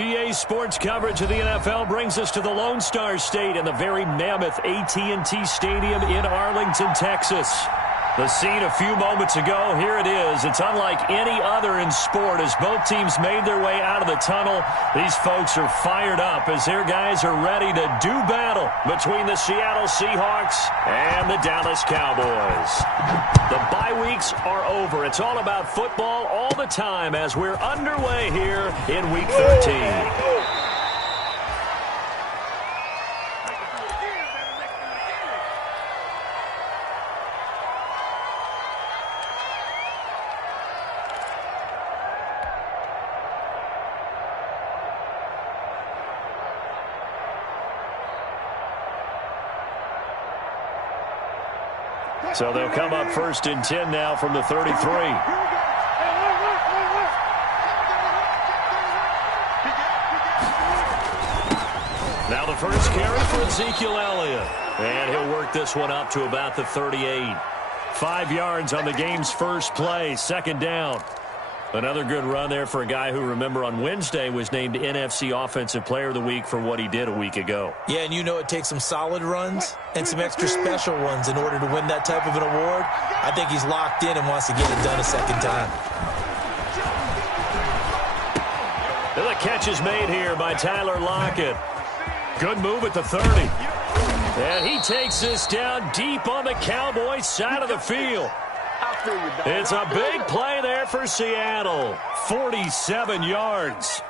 EA Sports coverage of the NFL brings us to the Lone Star State and the very mammoth AT&T Stadium in Arlington, Texas. The scene a few moments ago, here it is. It's unlike any other in sport as both teams made their way out of the tunnel. These folks are fired up as their guys are ready to do battle between the Seattle Seahawks and the Dallas Cowboys. The bye weeks are over. It's all about football all the time as we're underway here in Week 13. So they'll come up 1st and 10 now from the 33. Now the first carry for Ezekiel Elliott. And he'll work this one up to about the 38. 5 yards on the game's first play, 2nd down. Another good run there for a guy who, remember, on Wednesday was named NFC Offensive Player of the Week for what he did a week ago. Yeah, and you know it takes some solid runs and some extra special ones in order to win that type of an award. I think he's locked in and wants to get it done a second time. And the catch is made here by Tyler Lockett. Good move at the 30. And he takes this down deep on the Cowboys side of the field. It's a big play there for Seattle. 47 yards.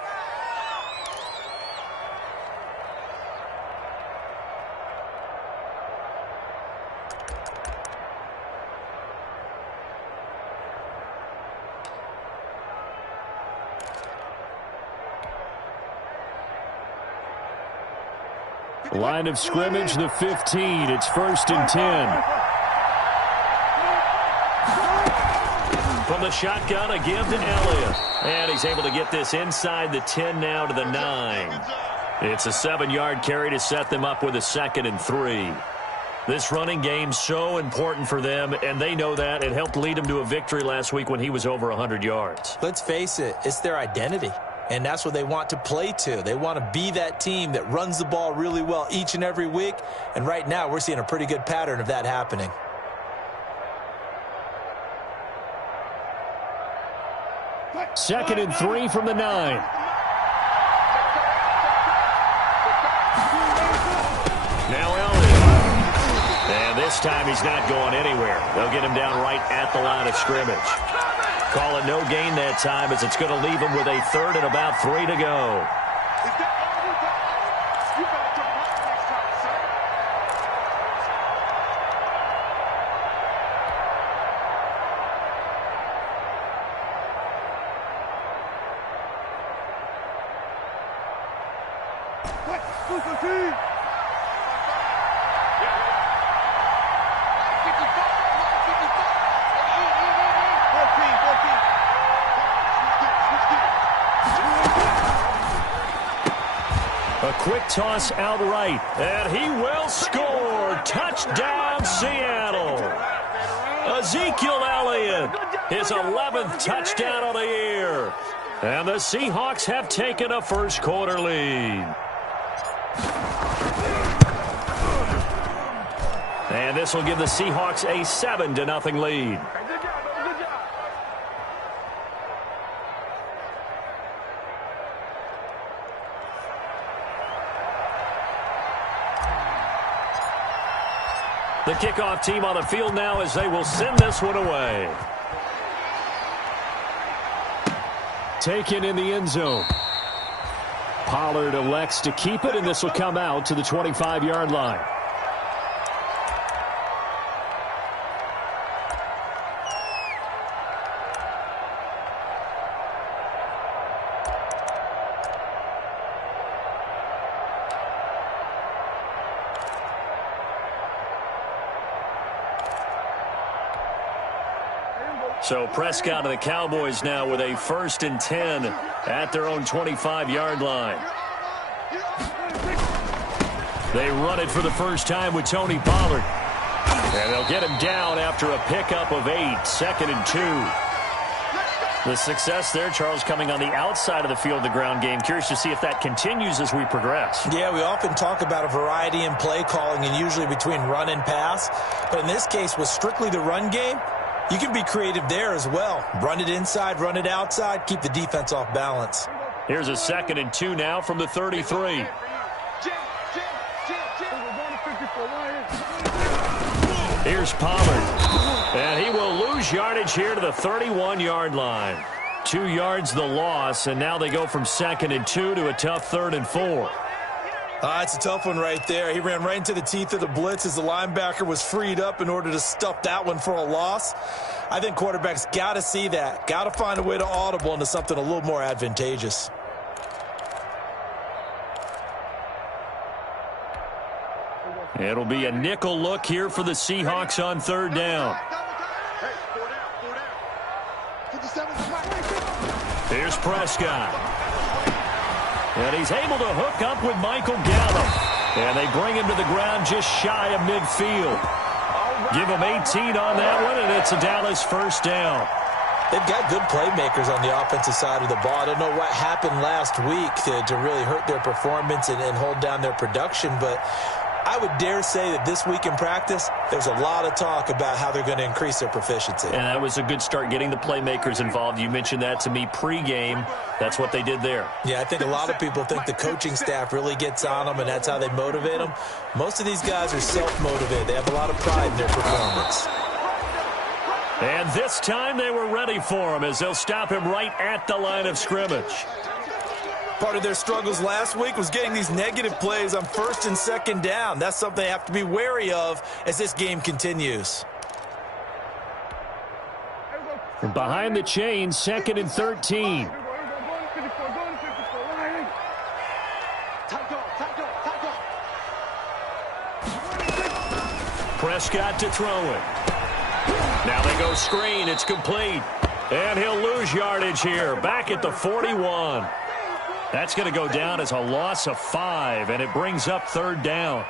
Line of scrimmage, the 15. It's 1st and 10. From the shotgun, a give to Elliott. And he's able to get this inside the 10 now to the 9. It's a 7-yard carry to set them up with a 2nd and 3. This running game so important for them, and they know that. It helped lead them to a victory last week when he was over 100 yards. Let's face it, it's their identity. And that's what they want to play to. They want to be that team that runs the ball really well each and every week. And right now, we're seeing a pretty good pattern of that happening. Second and 3 from the 9. Now Elliott. And this time he's not going anywhere. They'll get him down right at the line of scrimmage. Call it no gain that time as it's going to leave him with a 3rd and about 3 to go. A quick toss outright, and he will score. Touchdown, Seattle. Ezekiel Elliott, his 11th touchdown of the year. And the Seahawks have taken a first-quarter lead. And this will give the Seahawks a 7-0 lead. The kickoff team on the field now as they will send this one away. Taken in the end zone. Pollard elects to keep it, and this will come out to the 25-yard line. So Prescott and the Cowboys now with a 1st and 10 at their own 25-yard line. They run it for the first time with Tony Pollard. And they'll get him down after a pickup of 8, 2nd and 2. The success there, Charles, coming on the outside of the field, the ground game. Curious to see if that continues as we progress. Yeah, we often talk about a variety in play calling and usually between run and pass. But in this case, with strictly the run game, you can be creative there as well. Run it inside, run it outside, keep the defense off balance. Here's a 2nd and 2 now from the 33. Here's Pollard. And he will lose yardage here to the 31-yard line. 2 yards the loss, and now they go from 2nd and 2 to a tough 3rd and 4. It's a tough one right there. He ran right into the teeth of the blitz as the linebacker was freed up in order to stuff that one for a loss. I think quarterbacks got to see that. Got to find a way to audible into something a little more advantageous. It'll be a nickel look here for the Seahawks on 3rd down. Here's Prescott. And he's able to hook up with Michael Gallup. And they bring him to the ground just shy of midfield. Give him 18 on that one, and it's a Dallas 1st down. They've got good playmakers on the offensive side of the ball. I don't know what happened last week to really hurt their performance and hold down their production, but I would dare say that this week in practice, there's a lot of talk about how they're going to increase their proficiency. And that was a good start getting the playmakers involved. You mentioned that to me pregame. That's what they did there. Yeah, I think a lot of people think the coaching staff really gets on them, and that's how they motivate them. Most of these guys are self-motivated. They have a lot of pride in their performance. And this time they were ready for him as they'll stop him right at the line of scrimmage. Part of their struggles last week was getting these negative plays on 1st and 2nd down. That's something they have to be wary of as this game continues. From behind the chain, 2nd and 13. Prescott to throw it. Now they go screen. It's complete. And he'll lose yardage here. Back at the 41. That's going to go down as a loss of 5, and it brings up 3rd down.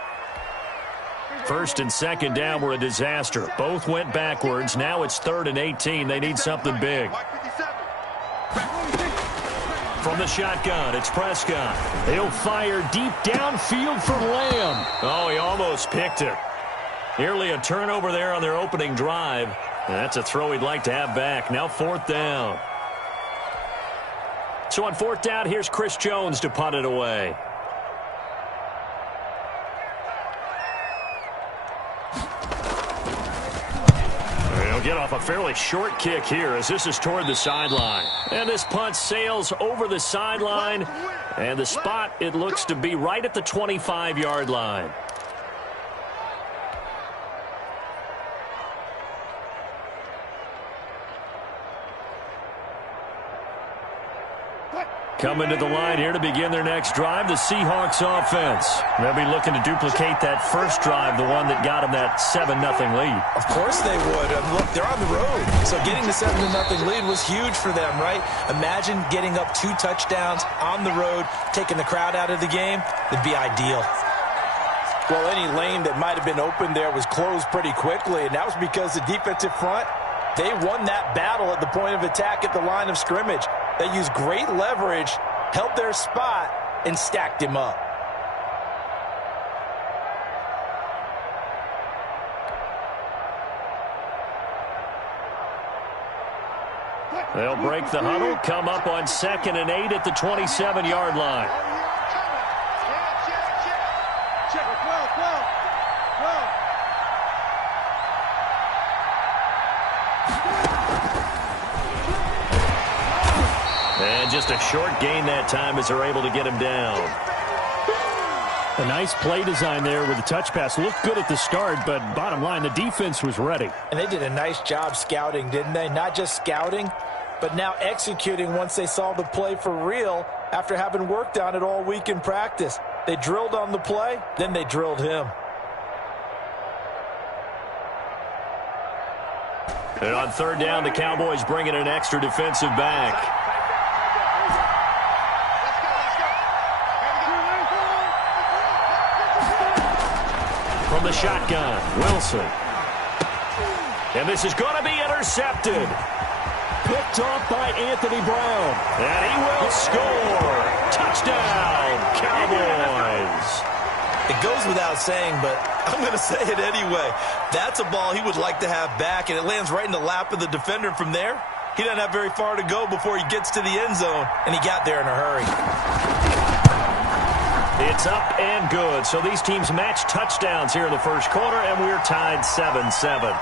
1st and 2nd down were a disaster. Both went backwards. Now it's 3rd and 18. They need something big. From the shotgun, it's Prescott. He'll fire deep downfield from Lamb. Oh, he almost picked it. Nearly a turnover there on their opening drive. And that's a throw he'd like to have back. Now 4th down. So on 4th down, here's Chris Jones to punt it away. He'll get off a fairly short kick here as this is toward the sideline. And this punt sails over the sideline. And the spot, it looks to be right at the 25-yard line. Coming to the line here to begin their next drive, the Seahawks offense. They'll be looking to duplicate that first drive, the one that got them that 7-0 lead. Of course they would. Look, they're on the road. So getting the 7-0 lead was huge for them, right? Imagine getting up 2 touchdowns on the road, taking the crowd out of the game. It'd be ideal. Well, any lane that might have been open there was closed pretty quickly, and that was because the defensive front, they won that battle at the point of attack at the line of scrimmage. They used great leverage, held their spot, and stacked him up. They'll break the huddle, come up on 2nd and 8 at the 27-yard line. And just a short gain that time as they're able to get him down. A nice play design there with the touch pass. Looked good at the start, but bottom line, the defense was ready. And they did a nice job scouting, didn't they? Not just scouting, but now executing once they saw the play for real after having worked on it all week in practice. They drilled on the play, then they drilled him. And on 3rd down, the Cowboys bring in an extra defensive back. From the shotgun, Wilson. And this is going to be intercepted. picked off by Anthony Brown. And he will score. Touchdown, Cowboys. It goes without saying, but I'm going to say it anyway. That's a ball he would like to have back, and it lands right in the lap of the defender from there. He doesn't have very far to go before he gets to the end zone, and he got there in a hurry. It's up and good. So these teams match touchdowns here in the first quarter, and we're tied 7-7.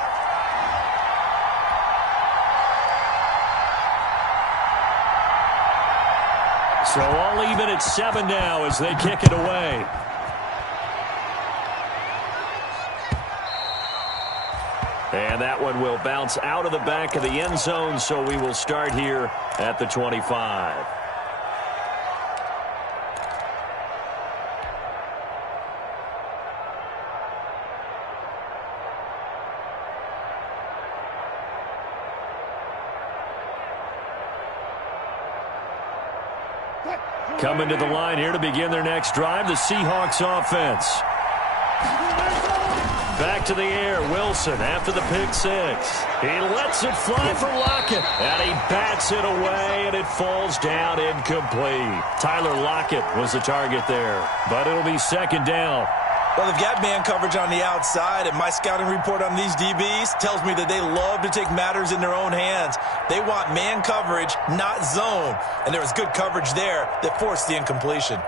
So all even at 7 now as they kick it away. And that one will bounce out of the back of the end zone, so we will start here at the 25. Coming to the line here to begin their next drive, the Seahawks offense. Back to the air, Wilson after the pick six. He lets it fly for Lockett, and he bats it away, and it falls down incomplete. Tyler Lockett was the target there, but it'll be second down. Well, they've got man coverage on the outside, and my scouting report on these DBs tells me that they love to take matters in their own hands. They want man coverage, not zone, and there was good coverage there that forced the incompletion.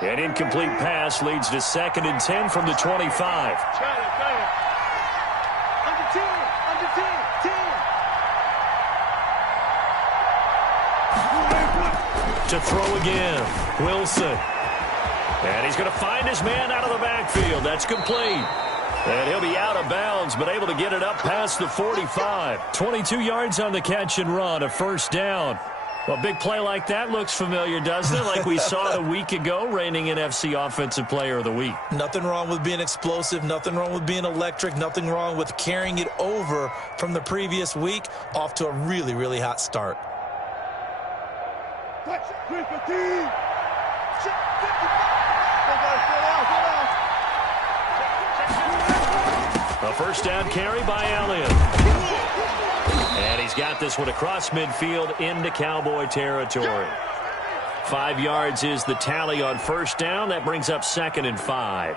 An incomplete pass leads to 2nd and 10 from the 25. To throw again, Wilson. And he's going to find his man out of the backfield. That's complete. And he'll be out of bounds, but able to get it up past the 45. 22 yards on the catch and run, a first down. Well, a big play like that looks familiar, doesn't it? Like we saw it a week ago, reigning NFC Offensive Player of the Week. Nothing wrong with being explosive, nothing wrong with being electric, nothing wrong with carrying it over from the previous week, off to a really, really hot start. A first down carry by Elliott. And he's got this one across midfield into Cowboy territory. 5 yards is the tally on first down. That brings up 2nd and 5.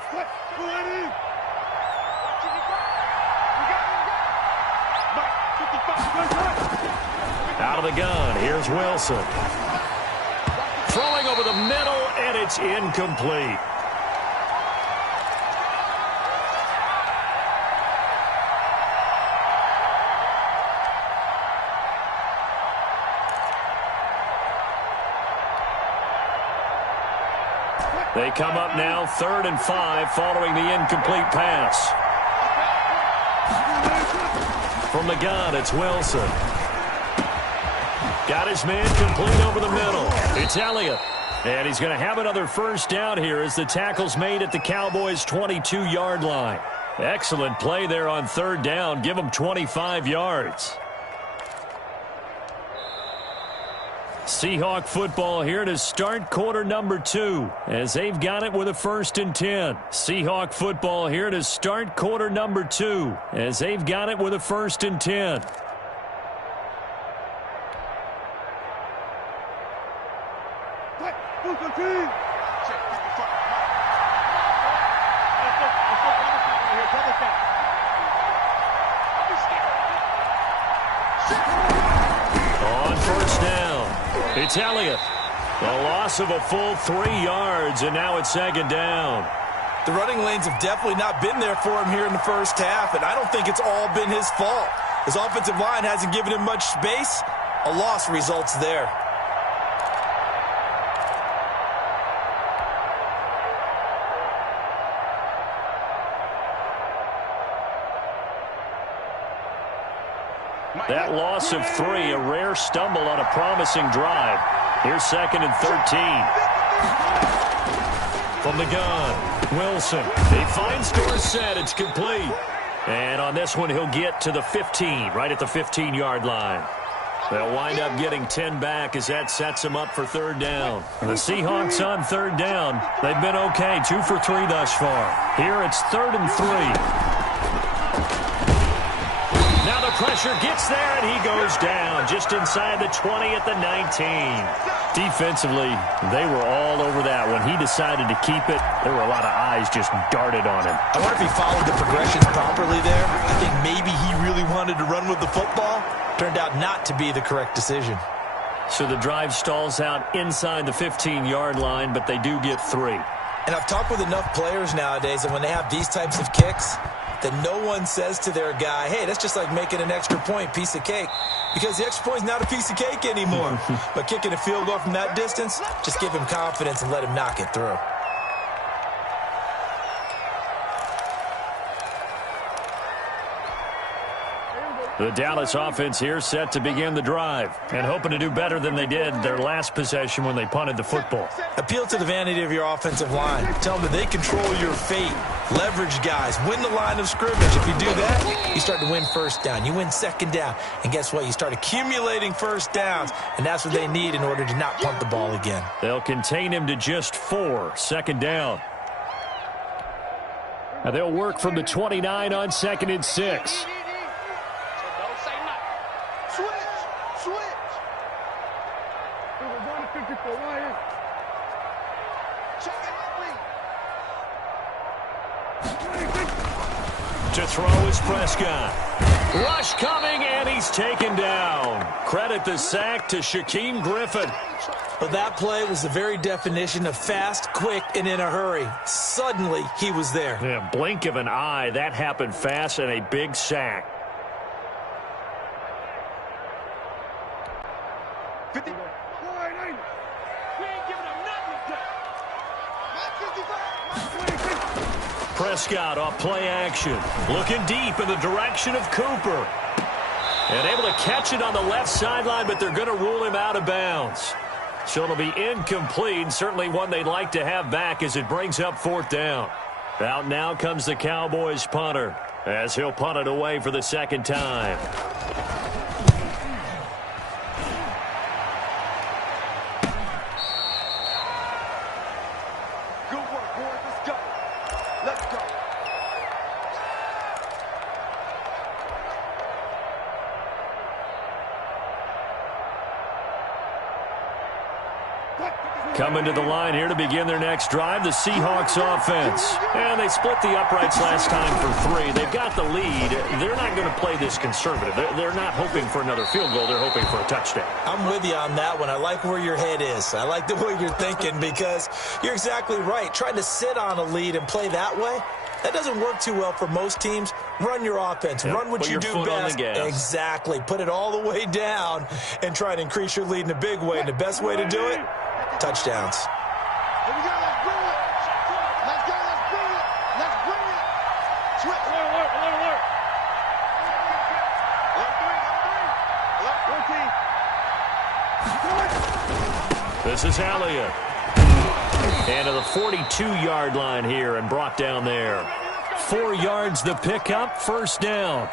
Out of the gun, here's Wilson. Throwing over the middle, and it's incomplete. They come up now 3rd and 5 following the incomplete pass. From the gun, it's Wilson. Got his man complete over the middle. It's Elliott. And he's going to have another first down here as the tackle's made at the Cowboys' 22-yard line. Excellent play there on 3rd down. Give them 25 yards. Seahawk football here to start quarter number 2 as they've got it with a 1st and 10. Seahawk football here to start quarter number 2 as they've got it with a 1st and 10. On first down, it's Elliott. A loss of a full 3 yards, and now it's 2nd down. The running lanes have definitely not been there for him here in the first half, and I don't think it's all been his fault. His offensive line hasn't given him much space. A loss results there. That loss of 3, a rare stumble on a promising drive. Here's 2nd and 13. From the gun, Wilson. He finds Dorsett. It's complete. And on this one, he'll get to the 15, right at the 15-yard line. They'll wind up getting 10 back as that sets them up for third down. The Seahawks on third down. They've been okay, 2 for 3 thus far. Here it's 3rd and 3. Now the pressure gets there, and he goes down just inside the 20 at the 19. Defensively, they were all over that. When he decided to keep it, there were a lot of eyes just darted on him. I wonder if he followed the progressions properly there. I think maybe he really wanted to run with the football. Turned out not to be the correct decision. So the drive stalls out inside the 15-yard line, but they do get 3. And I've talked with enough players nowadays that when they have these types of kicks, that no one says to their guy, hey, that's just like making an extra point, piece of cake. Because the extra point's not a piece of cake anymore. But kicking a field goal from that distance, just give him confidence and let him knock it through. The Dallas offense here set to begin the drive and hoping to do better than they did their last possession when they punted the football. Appeal to the vanity of your offensive line. Tell them that they control your fate. Leverage guys. Win the line of scrimmage. If you do that, you start to win first down. You win second down. And guess what? You start accumulating first downs. And that's what they need in order to not punt the ball again. They'll contain him to just 4. Second down. Now they'll work from the 29 on 2nd and 6. To throw is Prescott. Rush coming, and he's taken down. Credit the sack to Shaquem Griffin. But that play was the very definition of fast, quick, and in a hurry. Suddenly, he was there. Yeah, blink of an eye. That happened fast and a big sack. 50. Prescott off play action. Looking deep in the direction of Cooper. And able to catch it on the left sideline, but they're going to rule him out of bounds. So it'll be incomplete. Certainly one they'd like to have back as it brings up 4th down. Out now comes the Cowboys punter as he'll punt it away for the 2nd time. Coming to the line here to begin their next drive, the Seahawks offense. And they split the uprights last time for 3. They've got the lead. They're not going to play this conservative. They're not hoping for another field goal. They're hoping for a touchdown. I'm with you on that one. I like where your head is. I like the way you're thinking because you're exactly right. Trying to sit on a lead and play that way, that doesn't work too well for most teams. Run your offense. Yep. Run what Put you your do foot best. on the gas. Exactly. Put it all the way down and try to increase your lead in a big way. And the best way to do it, touchdowns. Here we go. Let's bring it. Let's go. Let's bring it. Let's bring it. Switch. Alert. Alert. This is Elliott. And to the 42-yard line here and brought down there. 4 yards the pickup, 1st down.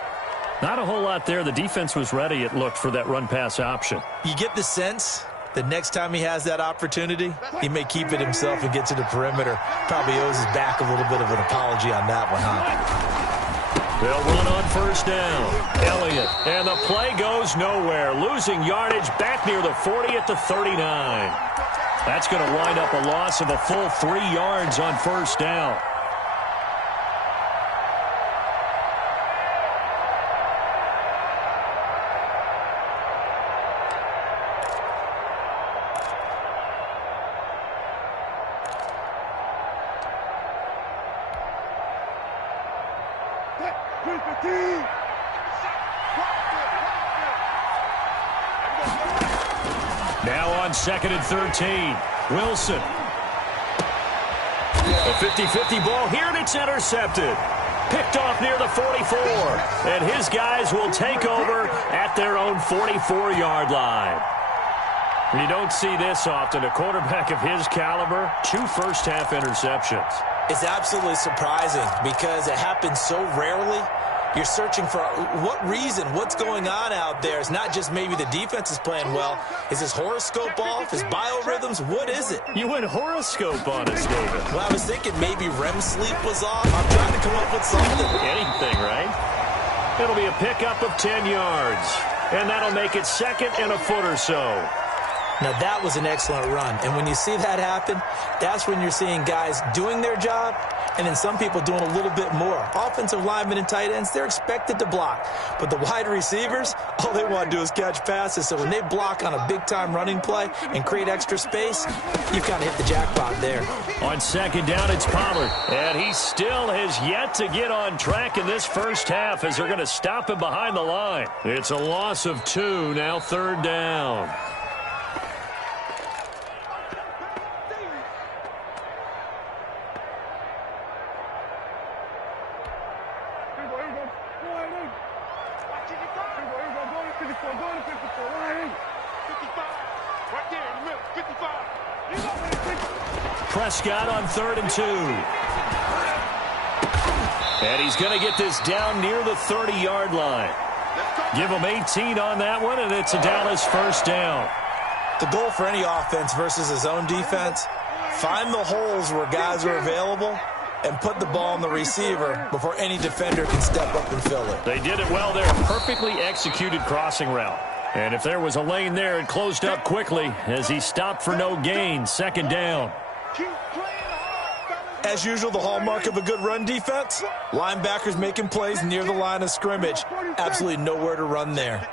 Not a whole lot there. The defense was ready, it looked, for that run-pass option. You get the sense that next time he has that opportunity, he may keep it himself and get to the perimeter. Probably owes his back a little bit of an apology on that one, huh? They'll run on 1st down. Elliott. And the play goes nowhere. Losing yardage back near the 40 at the 39. That's going to wind up a loss of a full 3 yards on 1st down. Now on 2nd and 13. Wilson. A 50-50 ball here, and it's intercepted. Picked off near the 44. And his guys will take over at their own 44-yard line. You don't see this often. A quarterback of his caliber, 2 first-half interceptions. It's absolutely surprising because it happens so rarely. You're searching for what reason, what's going on out there. It's not just maybe the defense is playing well. Is his horoscope off? His biorhythms? What is it? You went horoscope on us, David. Well, I was thinking maybe REM sleep was off. I'm trying to come up with something. Anything, right? It'll be a pickup of 10 yards. And that'll make it second and a foot or so. Now, that was an excellent run. And when you see that happen, that's when you're seeing guys doing their job and then some people doing a little bit more. Offensive linemen and tight ends, they're expected to block. But the wide receivers, all they want to do is catch passes. So when they block on a big-time running play and create extra space, you've kind of hit the jackpot there. On second down, it's Pollard. And he still has yet to get on track in this first half as they're going to stop him behind the line. It's a loss of 2, now third down. Prescott on 3rd and 2. And he's going to get this down near the 30-yard line. Give him 18 on that one, and it's a Dallas first down. The goal for any offense versus his own defense, find the holes where guys are available and put the ball on the receiver before any defender can step up and fill it. They did it well there. Perfectly executed crossing route. And if there was a lane there, it closed up quickly as he stopped for no gain. Second down. As usual, the hallmark of a good run defense, linebackers making plays near the line of scrimmage. Absolutely nowhere to run there.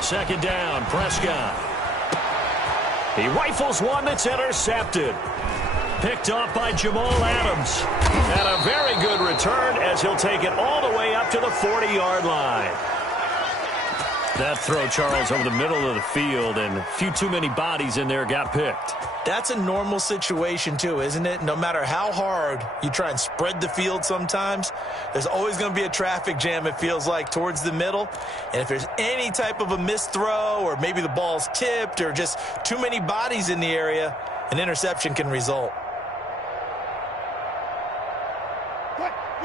Second down, Prescott. He rifles one that's intercepted. Picked off by Jamal Adams. And a very good return as he'll take it all the way up to the 40-yard line. That throw, Charles, over the middle of the field, and a few too many bodies in there got picked. That's a normal situation, too, isn't it? No matter how hard you try and spread the field sometimes, there's always going to be a traffic jam, it feels like, towards the middle. And if there's any type of a missed throw or maybe the ball's tipped or just too many bodies in the area, an interception can result.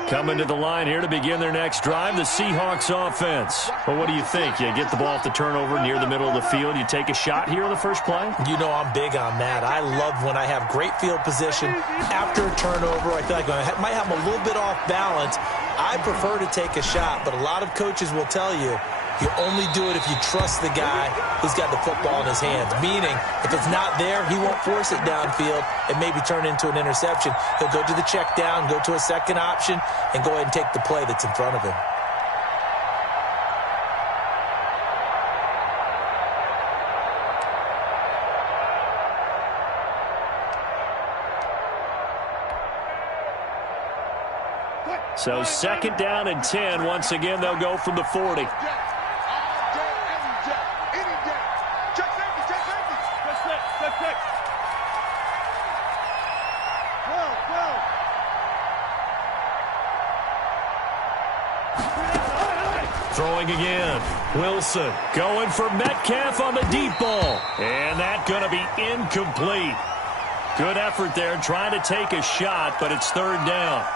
Coming to the line here to begin their next drive, the Seahawks offense. Well, what do you think? You get the ball off the turnover near the middle of the field. You take a shot here on the first play? You know I'm big on that. I love when I have great field position after a turnover. I feel like I might have a little bit off balance. I prefer to take a shot, but a lot of coaches will tell you you only do it if you trust the guy who's got the football in his hands. Meaning, if it's not there, he won't force it downfield and maybe turn into an interception. He'll go to the check down, go to a second option, and go ahead and take the play that's in front of him. So second down and 10. Once again, they'll go from the 40. Throwing again. Wilson going for Metcalf on the deep ball. And that's going to be incomplete. Good effort there trying to take a shot, but it's third down.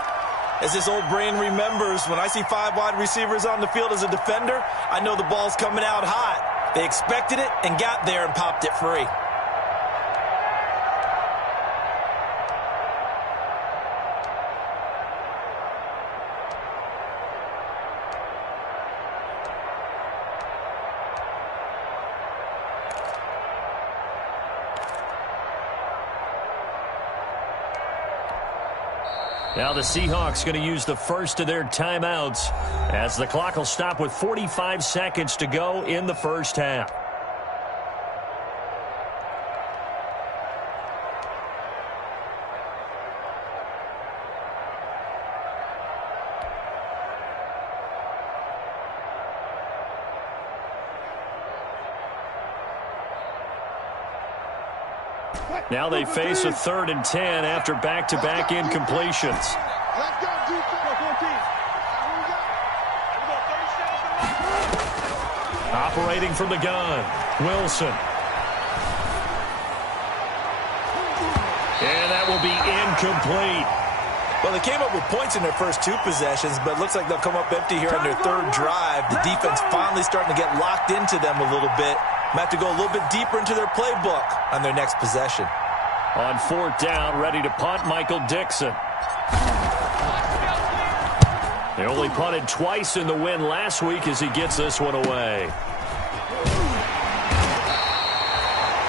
As this old brain remembers, when I see 5 wide receivers on the field as a defender, I know the ball's coming out hot. They expected it and got there and popped it free. Now the Seahawks going to use the first of their timeouts as the clock will stop with 45 seconds to go in the first half. Now they face a 3rd and 10 after back-to-back incompletions. Operating from the gun, Wilson. And that will be incomplete. Well, they came up with points in their first 2 possessions, but it looks like they'll come up empty here on their 3rd drive. The defense finally starting to get locked into them a little bit. Might have to go a little bit deeper into their playbook on their next possession. On 4th down, ready to punt, Michael Dixon. They only punted twice in the win last week as he gets this one away.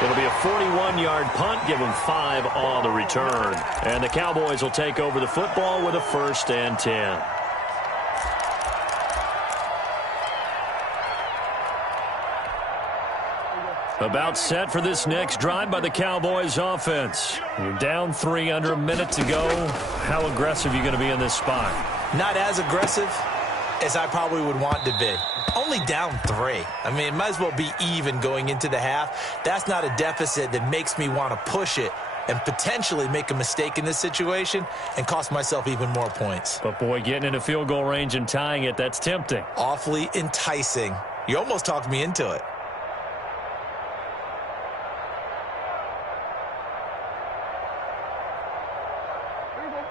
It'll be a 41-yard punt, give him 5 on the return. And the Cowboys will take over the football with a 1st and 10. About set for this next drive by the Cowboys offense. You're down 3 under a minute to go. How aggressive are you going to be in this spot? Not as aggressive as I probably would want to be. Only down 3. I mean, it might as well be even going into the half. That's not a deficit that makes me want to push it and potentially make a mistake in this situation and cost myself even more points. But, boy, getting into field goal range and tying it, that's tempting. Awfully enticing. You almost talked me into it.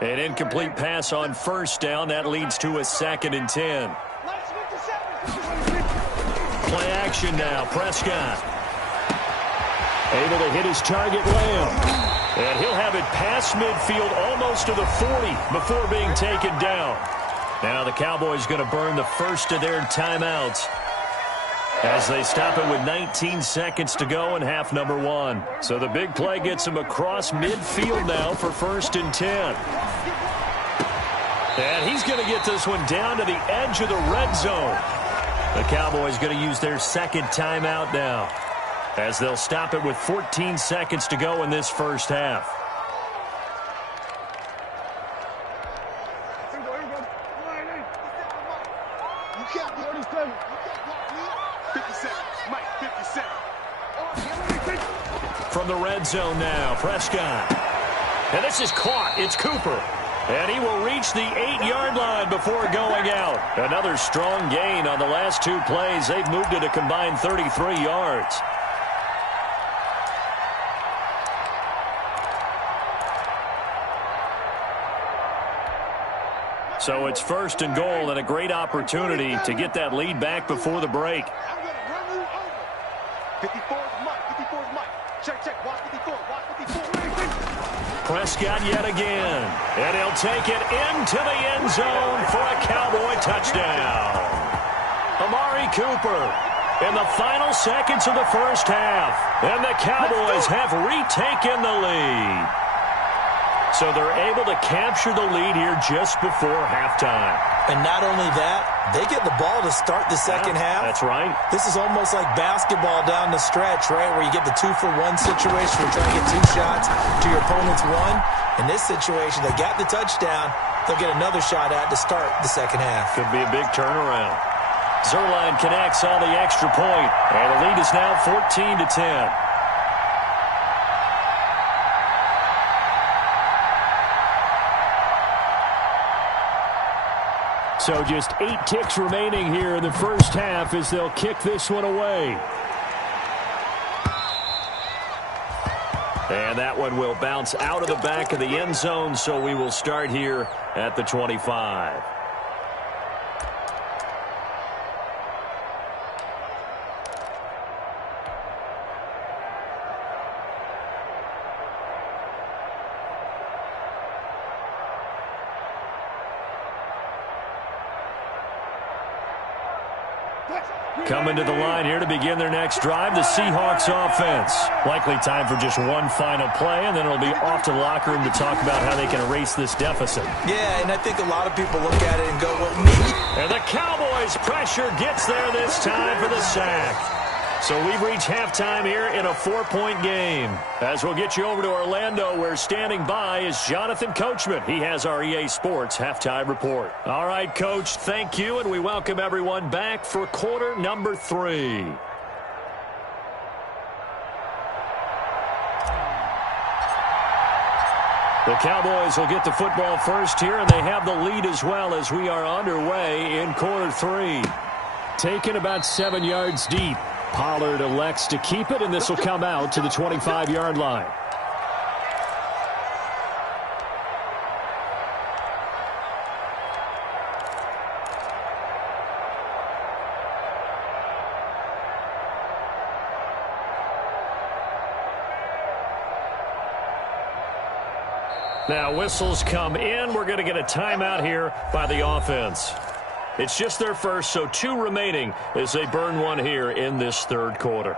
An incomplete pass on 1st down. That leads to a 2nd and 10. Play action now. Prescott. Able to hit his target, Lamb. And he'll have it past midfield almost to the 40 before being taken down. Now the Cowboys going to burn the first of their timeouts as they stop it with 19 seconds to go in half number 1. So the big play gets him across midfield now for 1st and 10. And he's going to get this one down to the edge of the red zone. The Cowboys going to use their 2nd timeout now as they'll stop it with 14 seconds to go in this first half. From the red zone now, Prescott. And this is caught. It's Cooper. And he will reach the 8-yard line before going out. Another strong gain on the last 2 plays. They've moved it a combined 33 yards. So it's 1st and goal and a great opportunity to get that lead back before the break. I'm going to run you over. 54's Mike. 54's Mike. Check. Watch 54. Watch 54. Prescott yet again. And he'll take it into the end zone for a Cowboy touchdown. Amari Cooper in the final seconds of the first half. And the Cowboys have retaken the lead. So they're able to capture the lead here just before halftime. And not only that, they get the ball to start the second half. That's right. This is almost like basketball down the stretch, right, where you get the 2-for-1 situation where you're trying to get 2 shots to your opponent's 1. In this situation, they got the touchdown. They'll get another shot at to start the second half. Could be a big turnaround. Zerline connects on the extra point, and the lead is now 14-10. So just 8 ticks remaining here in the first half as they'll kick this one away. And that one will bounce out of the back of the end zone, so we will start here at the 25. Coming to the line here to begin their next drive, the Seahawks offense. Likely time for just one final play, and then it'll be off to the locker room to talk about how they can erase this deficit. Yeah, and I think a lot of people look at it and go, well, maybe. And the Cowboys' pressure gets there this time for the sack. So we've reached halftime here in a 4-point game. As we'll get you over to Orlando, where standing by is Jonathan Coachman. He has our EA Sports halftime report. All right, Coach, thank you, and we welcome everyone back for quarter number 3. The Cowboys will get the football first here, and they have the lead as well as we are underway in quarter 3. Taken about 7 yards deep. Pollard elects to keep it, and this will come out to the 25-yard line. Now whistles come in. We're going to get a timeout here by the offense. It's just their first, so 2 remaining as they burn one here in this third quarter.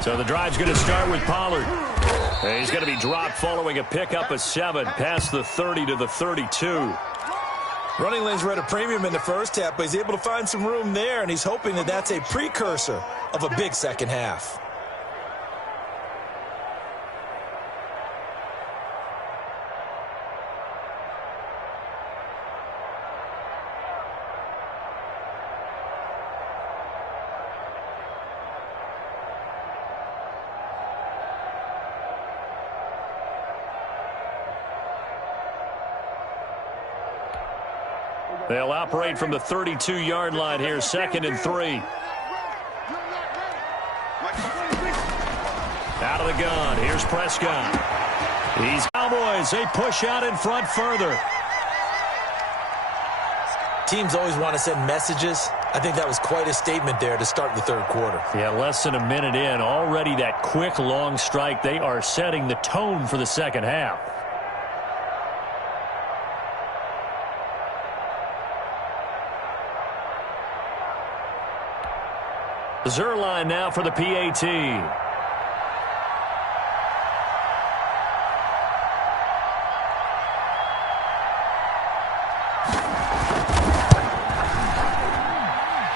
So the drive's going to start with Pollard. And he's going to be dropped following a pickup of 7 past the 30 to the 32. Running lanes were at a premium in the first half, but he's able to find some room there, and he's hoping that that's a precursor of a big second half. They'll operate from the 32-yard line here, 2nd and 3. Out of the gun. Here's Prescott. These Cowboys, they push out in front further. Teams always want to send messages. I think that was quite a statement there to start the third quarter. Yeah, less than a minute in. Already that quick, long strike. They are setting the tone for the second half. Zerline now for the PAT.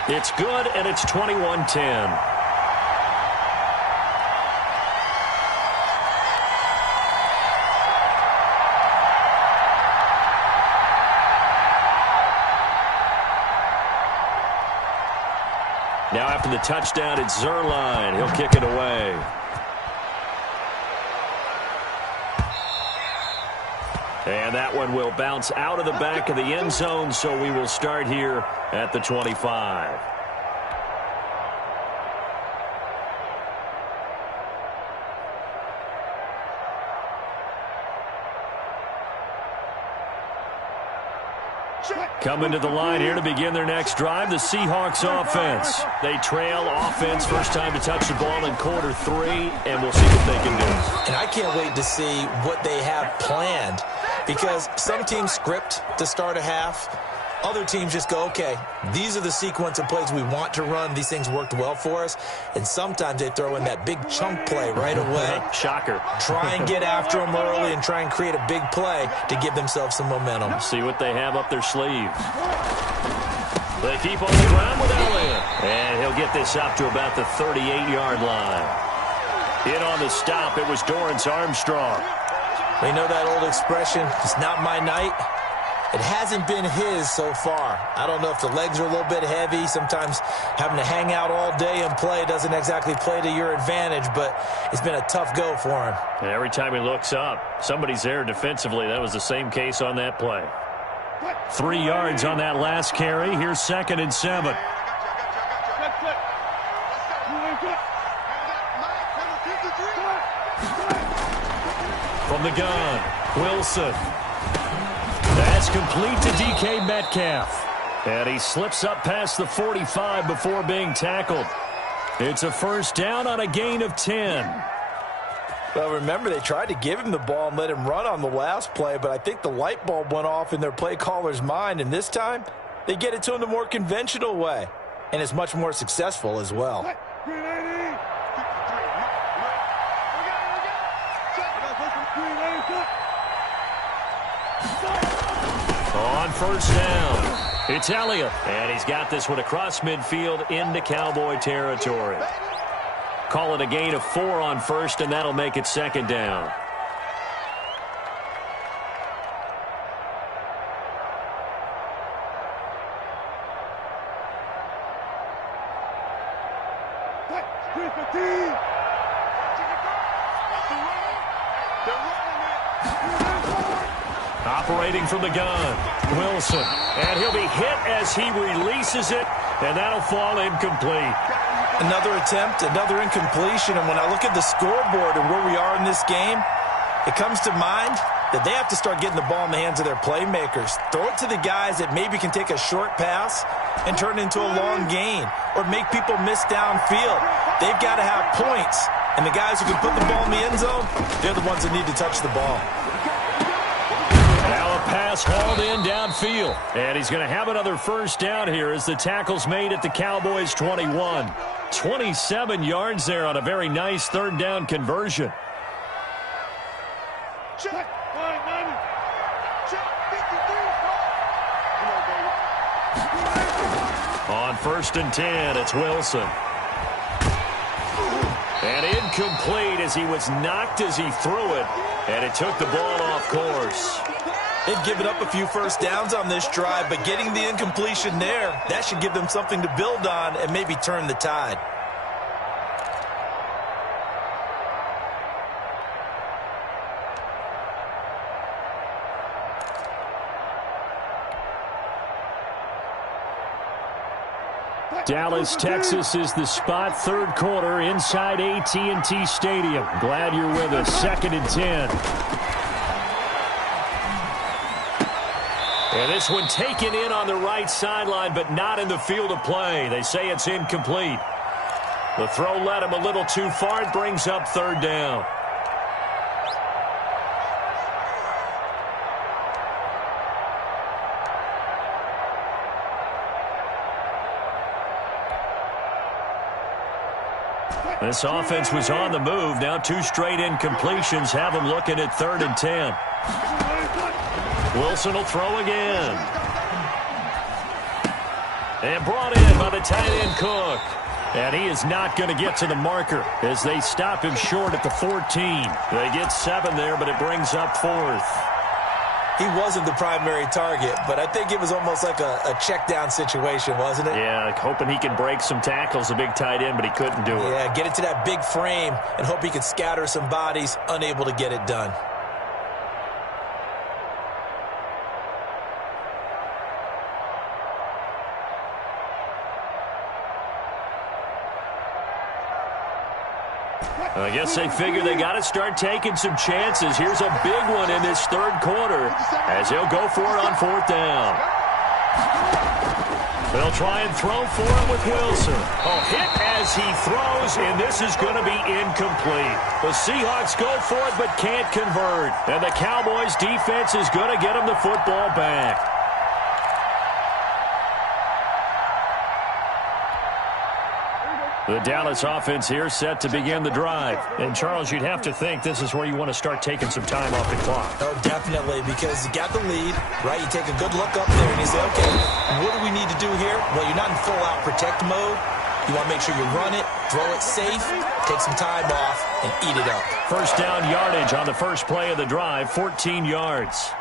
It's good, and it's 21-10. Now after the touchdown, it's Zerline. He'll kick it away. And that one will bounce out of the back of the end zone, so we will start here at the 25. Coming to the line here to begin their next drive, the Seahawks offense. They trail offense, first time to touch the ball in quarter 3, and we'll see what they can do. And I can't wait to see what they have planned, because some teams script to start a half. Other teams just go, okay, these are the sequence of plays we want to run. These things worked well for us. And sometimes they throw in that big chunk play right away. Shocker. Try and get after them early and try and create a big play to give themselves some momentum. See what they have up their sleeve. They keep on the ground with Elliott. And he'll get this up to about the 38-yard line. In on the stop, it was Dorrance Armstrong. We know that old expression, it's not my night. It hasn't been his so far. I don't know if the legs are a little bit heavy. Sometimes having to hang out all day and play doesn't exactly play to your advantage, but it's been a tough go for him. And every time he looks up, somebody's there defensively. That was the same case on that play. 3 yards on that last carry. Here's 2nd and 7. From the gun, Wilson. That's complete to DK Metcalf. And he slips up past the 45 before being tackled. It's a first down on a gain of 10. Well, remember, they tried to give him the ball and let him run on the last play, but I think the light bulb went off in their play caller's mind, and this time they get it to him the more conventional way, and it's much more successful as well. On first down, it's Elliott, and he's got this one across midfield into Cowboy territory. Call it a gain of 4 on first, and that'll make it 2nd down. Operating from the gun, Wilson. And he'll be hit as he releases it, and that'll fall incomplete. Another attempt, another incompletion, and when I look at the scoreboard and where we are in this game, it comes to mind that they have to start getting the ball in the hands of their playmakers. Throw it to the guys that maybe can take a short pass and turn it into a long gain or make people miss downfield. They've got to have points, and the guys who can put the ball in the end zone, they're the ones that need to touch the ball. Now a pass hauled in downfield, and he's going to have another first down here as the tackle's made at the Cowboys' 21. 27 yards there on a very nice third down conversion. Check. On 1st and 10, it's Wilson. And incomplete as he was knocked as he threw it, and it took the ball off course. They've given up a few first downs on this drive, but getting the incompletion there, that should give them something to build on and maybe turn the tide. Dallas, Texas is the spot. Third quarter inside AT&T Stadium. Glad you're with us. 2nd and 10. And this one taken in on the right sideline, but not in the field of play. They say it's incomplete. The throw led him a little too far. It brings up 3rd down. This offense was on the move. Now 2 straight incompletions have them looking at 3rd and 10. Wilson will throw again. And brought in by the tight end Cook. And he is not going to get to the marker as they stop him short at the 14. They get 7 there, but it brings up 4th. He wasn't the primary target, but I think it was almost like a check down situation, wasn't it? Yeah, like hoping he can break some tackles, a big tight end, but he couldn't do it. Yeah, get it to that big frame and hope he can scatter some bodies, unable to get it done. I guess they figure they got to start taking some chances. Here's a big one in this third quarter as he'll go for it on 4th down. They'll try and throw for it with Wilson. Oh, hit as he throws, and this is going to be incomplete. The Seahawks go for it but can't convert. And the Cowboys defense is going to get them the football back. The Dallas offense here set to begin the drive. And, Charles, you'd have to think this is where you want to start taking some time off the clock. Oh, definitely, because you got the lead, right? You take a good look up there and you say, okay, what do we need to do here? Well, you're not in full-out protect mode. You want to make sure you run it, throw it safe, take some time off, and eat it up. First down yardage on the first play of the drive, 14 yards.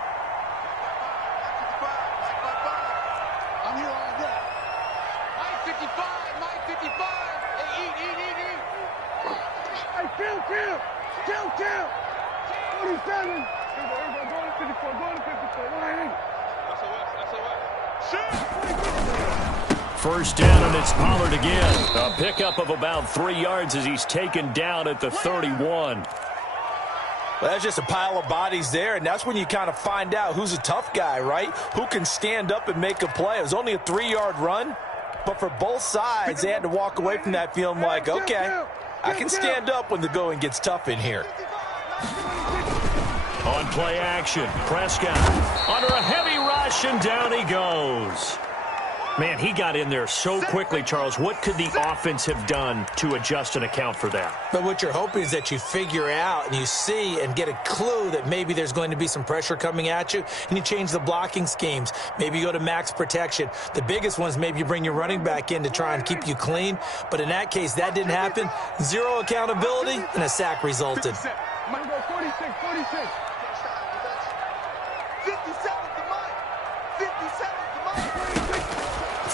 First down, and it's Pollard again. A pickup of about 3 yards as he's taken down at the 31. Well, that's just a pile of bodies there, and that's when you kind of find out who's a tough guy, right? Who can stand up and make a play. It was only a 3-yard run, but for both sides, they had to walk away from that feeling like, okay, I can stand up when the going gets tough in here. On play action, Prescott under a heavy rush, and down he goes. Man, he got in there so quickly, Charles. What could the offense have done to adjust and account for that? But what you're hoping is that you figure out and you see and get a clue that maybe there's going to be some pressure coming at you, and you change the blocking schemes. Maybe you go to max protection. The biggest one is maybe you bring your running back in to try and keep you clean. But in that case, that didn't happen. 0 accountability, and a sack resulted. 46.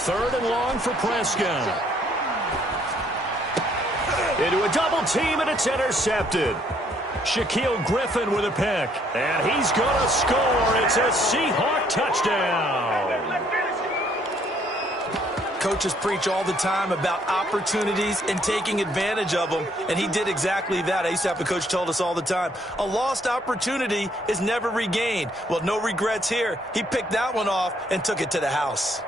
3rd and long for Prescott. Into a double team, and it's intercepted. Shaquille Griffin with a pick. And he's going to score. It's a Seahawk touchdown. coaches preach all the time about opportunities and taking advantage of them, and he did exactly that. I used to have a coach told us all the time, a lost opportunity is never regained. Well, no regrets here. He picked that one off and took it to the house.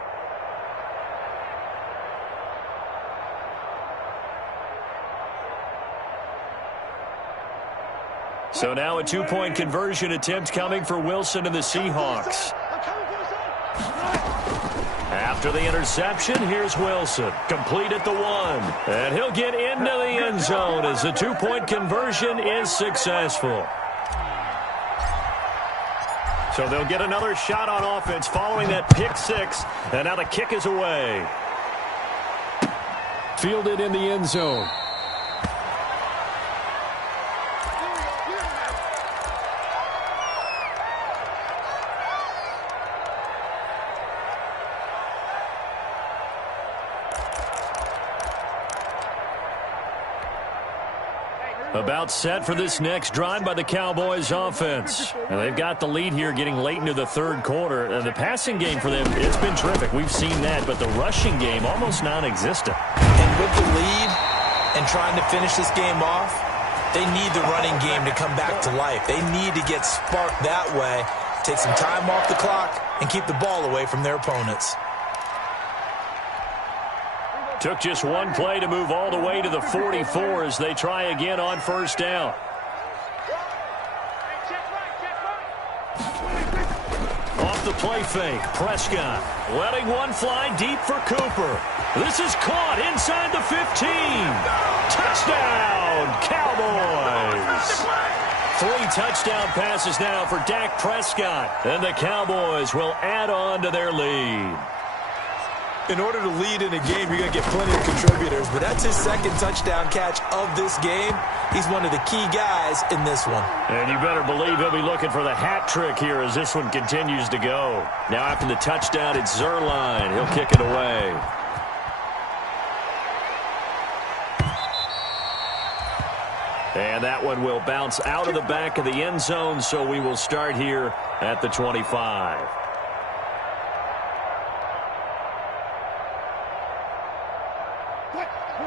So now a two-point conversion attempt coming for Wilson and the Seahawks. After the interception, here's Wilson. Complete at the 1. And he'll get into the end zone as the two-point conversion is successful. So they'll get another shot on offense following that pick 6. And now the kick is away. Fielded in the end zone. About set for this next drive by the Cowboys offense. And they've got the lead here getting late into the third quarter. And the passing game for them, it's been terrific. We've seen that, but the rushing game almost non-existent. And with the lead and trying to finish this game off, they need the running game to come back to life. They need to get sparked that way, take some time off the clock, and keep the ball away from their opponents. Took just one play to move all the way to the 44 as they try again on first down. Off the play fake, Prescott letting one fly deep for Cooper. This is caught inside the 15. Touchdown, Cowboys. 3 touchdown passes now for Dak Prescott. And the Cowboys will add on to their lead. In order to lead in a game, you're going to get plenty of contributors, but that's his second touchdown catch of this game. He's one of the key guys in this one. And you better believe he'll be looking for the hat trick here as this one continues to go. Now after the touchdown, it's Zerline. He'll kick it away. And that one will bounce out of the back of the end zone, so we will start here at the 25.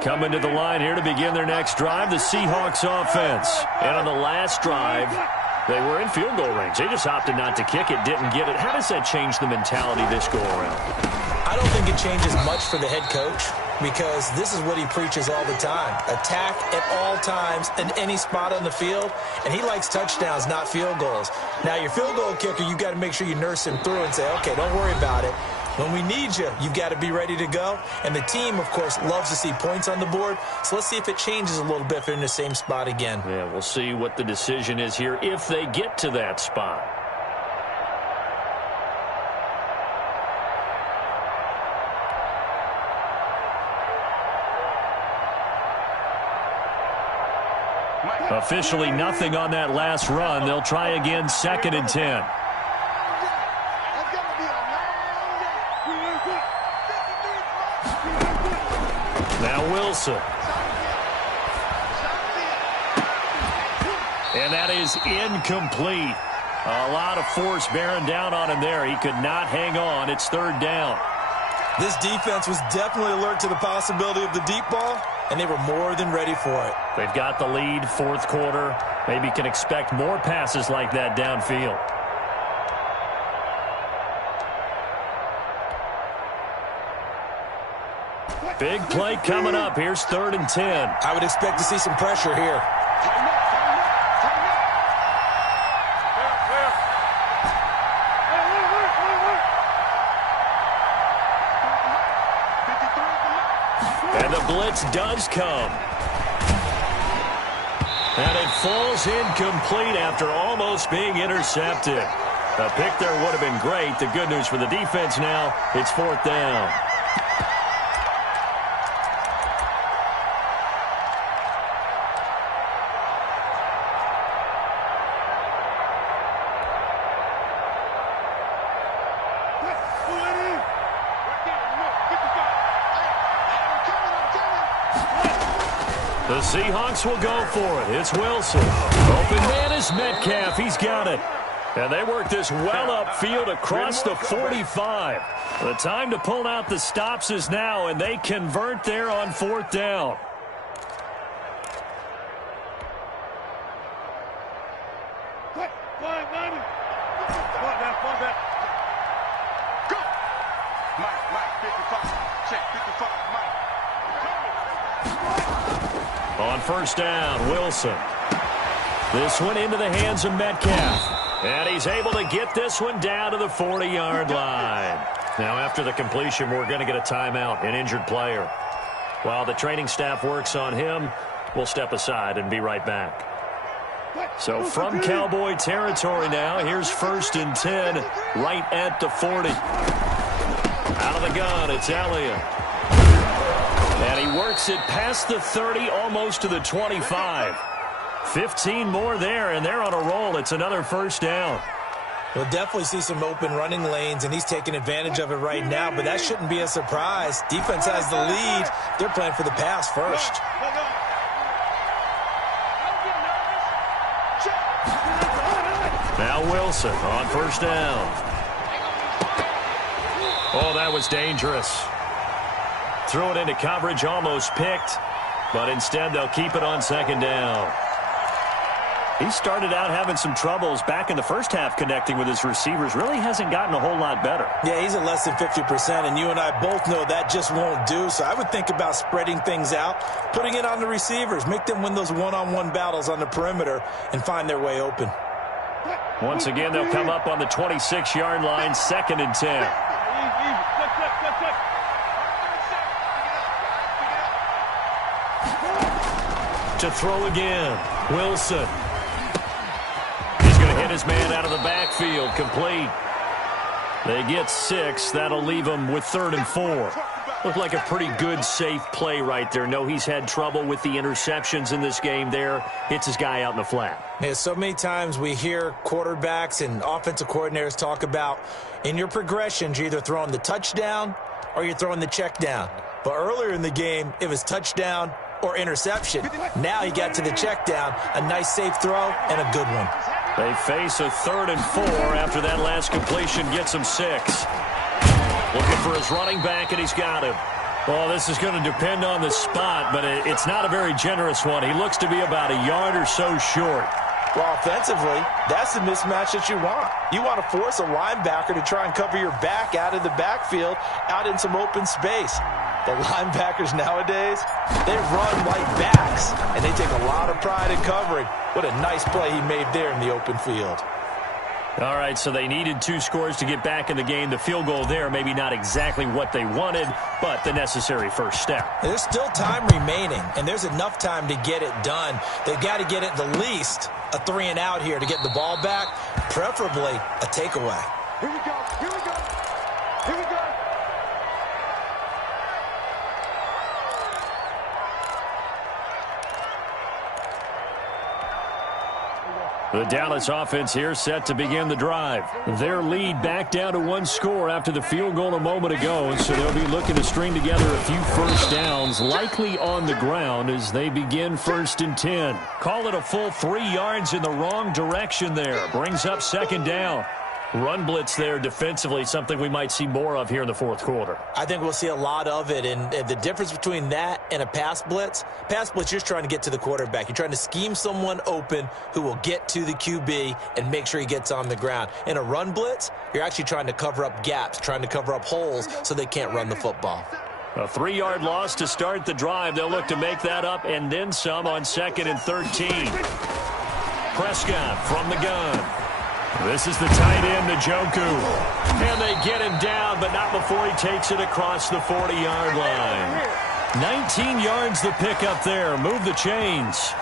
Coming to the line here to begin their next drive, the Seahawks offense. And on the last drive, they were in field goal range. They just opted not to kick it, didn't get it. How does that change the mentality this go-around? I don't think it changes much for the head coach because this is what he preaches all the time. Attack at all times in any spot on the field, and he likes touchdowns, not field goals. Now, your field goal kicker, you've got to make sure you nurse him through and say, okay, don't worry about it. When we need you, you've got to be ready to go. And the team, of course, loves to see points on the board. So let's see if it changes a little bit if they're in the same spot again. Yeah, we'll see what the decision is here if they get to that spot. Officially nothing on that last run. They'll try again, 2nd and 10. Now Wilson. And that is incomplete. A lot of force bearing down on him there. He could not hang on. It's 3rd down. This defense was definitely alert to the possibility of the deep ball, and they were more than ready for it. They've got the lead, 4th quarter. Maybe can expect more passes like that downfield. Big play coming up. Here's 3rd and 10. I would expect to see some pressure here. And the blitz does come. And it falls incomplete after almost being intercepted. A pick there would have been great. The good news for the defense now, it's 4th down. The Seahawks will go for it. It's Wilson. Open man is Metcalf. He's got it. And they work this well upfield across the 45. The time to pull out the stops is now, and they convert there on 4th down. On 1st down, Wilson. This one into the hands of Metcalf. And he's able to get this one down to the 40-yard line. Now, after the completion, we're going to get a timeout, an injured player. While the training staff works on him, we'll step aside and be right back. So from Cowboy territory now, here's 1st and 10, right at the 40. Out of the gun, it's Elliott. And he works it past the 30, almost to the 25. 15 more there, and they're on a roll. It's another 1st down. We'll definitely see some open running lanes, and he's taking advantage of it right now, but that shouldn't be a surprise. Defense has the lead. They're playing for the pass first. Now Wilson on 1st down. Oh, that was dangerous. Threw it into coverage, almost picked, but instead they'll keep it on 2nd down. He started out having some troubles back in the first half connecting with his receivers. Really hasn't gotten a whole lot better. Yeah, he's at less than 50%, and you and I both know that just won't do. So I would think about spreading things out, putting it on the receivers, make them win those one-on-one battles on the perimeter and find their way open. Once again, they'll come up on the 26-yard line, 2nd and 10. To throw again, Wilson. He's going to hit his man out of the backfield, complete. They get 6. That'll leave him with 3rd and 4. Looked like a pretty good, safe play right there. No, he's had trouble with the interceptions in this game there. Hits his guy out in the flat. Yeah, so many times we hear quarterbacks and offensive coordinators talk about in your progressions, you're either throwing the touchdown or you're throwing the check down. But earlier in the game, it was touchdown or interception. Now he got to the check down, a nice safe throw and a good one. They face a 3rd and 4 after that last completion gets him 6. Looking for his running back, and he's got him. Well, this is going to depend on the spot, but it's not a very generous one. He looks to be about a yard or so short. Well, offensively, that's the mismatch that you want. You want to force a linebacker to try and cover your back out of the backfield, out in some open space. The linebackers nowadays, they run like backs, and they take a lot of pride in covering. What a nice play he made there in the open field. All right, so they needed 2 scores to get back in the game. The field goal there, maybe not exactly what they wanted, but the necessary first step. There's still time remaining, and there's enough time to get it done. They've got to get at the least a 3-and-out here to get the ball back, preferably a takeaway. Here we go. Here we go. Here we go. The Dallas offense here set to begin the drive. Their lead back down to 1 score after the field goal a moment ago, so they'll be looking to string together a few first downs, likely on the ground as they begin 1st and 10. Call it a full 3 yards in the wrong direction there. Brings up 2nd down. Run blitz there defensively, something we might see more of here in the 4th quarter. I think we'll see a lot of it, and the difference between that and a pass blitz, you're just trying to get to the quarterback. You're trying to scheme someone open who will get to the QB and make sure he gets on the ground. In a run blitz, you're actually trying to cover up gaps, trying to cover up holes so they can't run the football. A 3-yard loss to start the drive. They'll look to make that up and then some on 2nd and 13. Prescott from the gun. This is the tight end, Njoku. And they get him down, but not before he takes it across the 40-yard line. 19 yards the pick up there. Move the chains.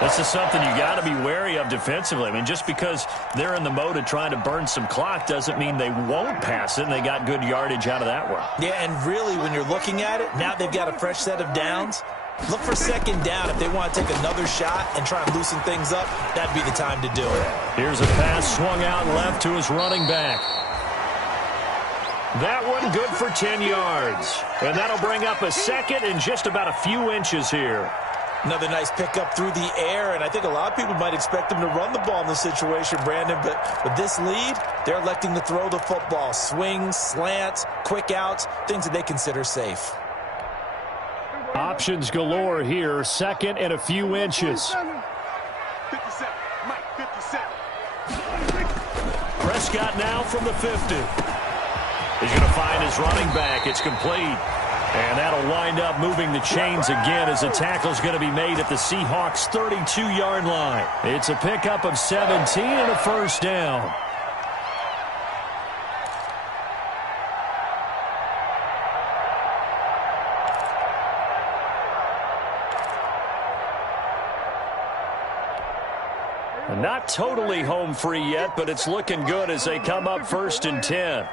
This is something you got to be wary of defensively. I mean, just because they're in the mode of trying to burn some clock doesn't mean they won't pass it, and they got good yardage out of that one. Yeah, and really, when you're looking at it, now they've got a fresh set of downs. Look for 2nd down. If they want to take another shot and try and loosen things up, that'd be the time to do it. Here's a pass swung out left to his running back. That one good for 10 yards. And that'll bring up a 2nd and just about a few inches here. Another nice pickup through the air, and I think a lot of people might expect him to run the ball in this situation, Brandon, but with this lead, they're electing to throw the football. Swings, slants, quick outs, things that they consider safe. Options galore here, second and a few inches. 57, Mike, 57. Prescott now from the 50. He's going to find his running back. It's complete. And that'll wind up moving the chains again as the tackle's going to be made at the Seahawks' 32-yard line. It's a pickup of 17 and a first down. Not totally home free yet, but it's looking good as they come up 1st and 10.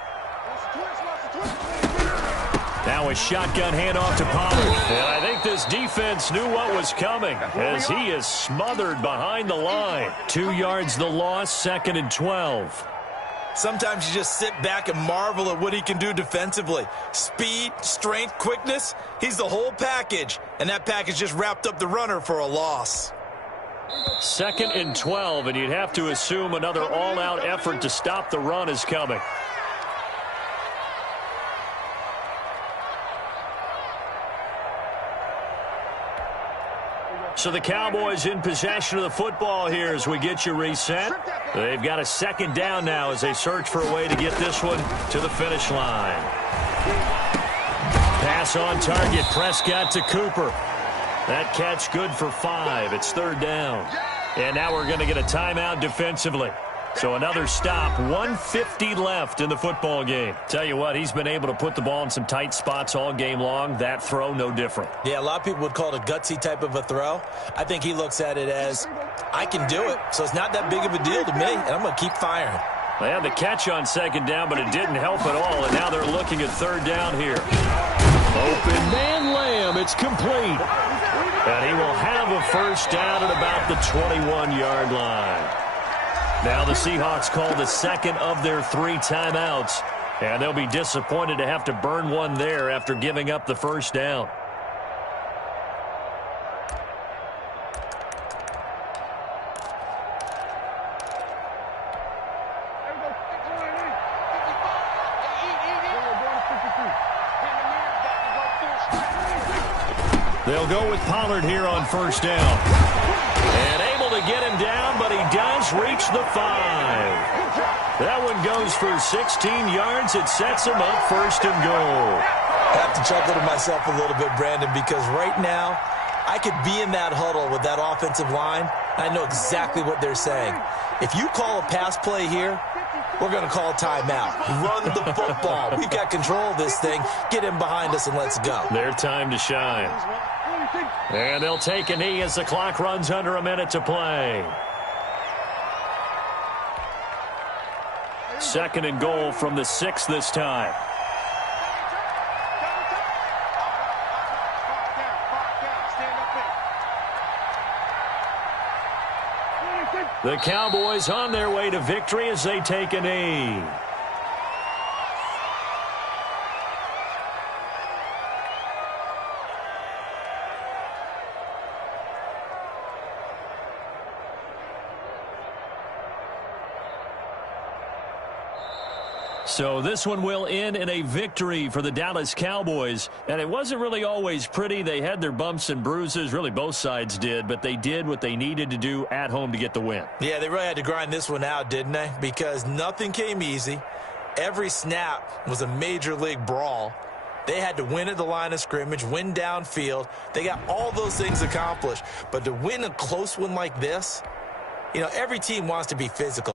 Now a shotgun handoff to Pollard. And I think this defense knew what was coming as he is smothered behind the line. 2 yards the loss, 2nd and 12. Sometimes you just sit back and marvel at what he can do defensively. Speed, strength, quickness, he's the whole package. And that package just wrapped up the runner for a loss. 2nd and 12, and you'd have to assume another all-out effort to stop the run is coming. So the Cowboys in possession of the football here as we get you reset. They've got a 2nd down now as they search for a way to get this one to the finish line. Pass on target, Prescott to Cooper. That catch good for 5. It's 3rd down. And now we're going to get a timeout defensively. So another stop, 1:50 left in the football game. Tell you what, he's been able to put the ball in some tight spots all game long. That throw, no different. Yeah, a lot of people would call it a gutsy type of a throw. I think he looks at it as, I can do it, so it's not that big of a deal to me, and I'm going to keep firing. They had the catch on 2nd down, but it didn't help at all, and now they're looking at 3rd down here. Open man Lamb, it's complete. And he will have a first down at about the 21-yard line. Now the Seahawks call the 2nd of their 3 timeouts. And they'll be disappointed to have to burn one there after giving up the first down. They'll go with Pollard here on 1st down. And able to get him down, but he does reach the 5. That one goes for 16 yards. It sets him up 1st and goal. I have to chuckle to myself a little bit, Brandon, because right now I could be in that huddle with that offensive line. I know exactly what they're saying. If you call a pass play here, we're going to call a timeout. Run the football. We've got control of this thing. Get him behind us and let's go. Their time to shine. And they'll take a knee as the clock runs under a minute to play. 2nd and goal from the 6 this time. The Cowboys on their way to victory as they take a knee. So this one will end in a victory for the Dallas Cowboys. And it wasn't really always pretty. They had their bumps and bruises. Really, both sides did. But they did what they needed to do at home to get the win. Yeah, they really had to grind this one out, didn't they? Because nothing came easy. Every snap was a major league brawl. They had to win at the line of scrimmage, win downfield. They got all those things accomplished. But to win a close one like this, you know, every team wants to be physical.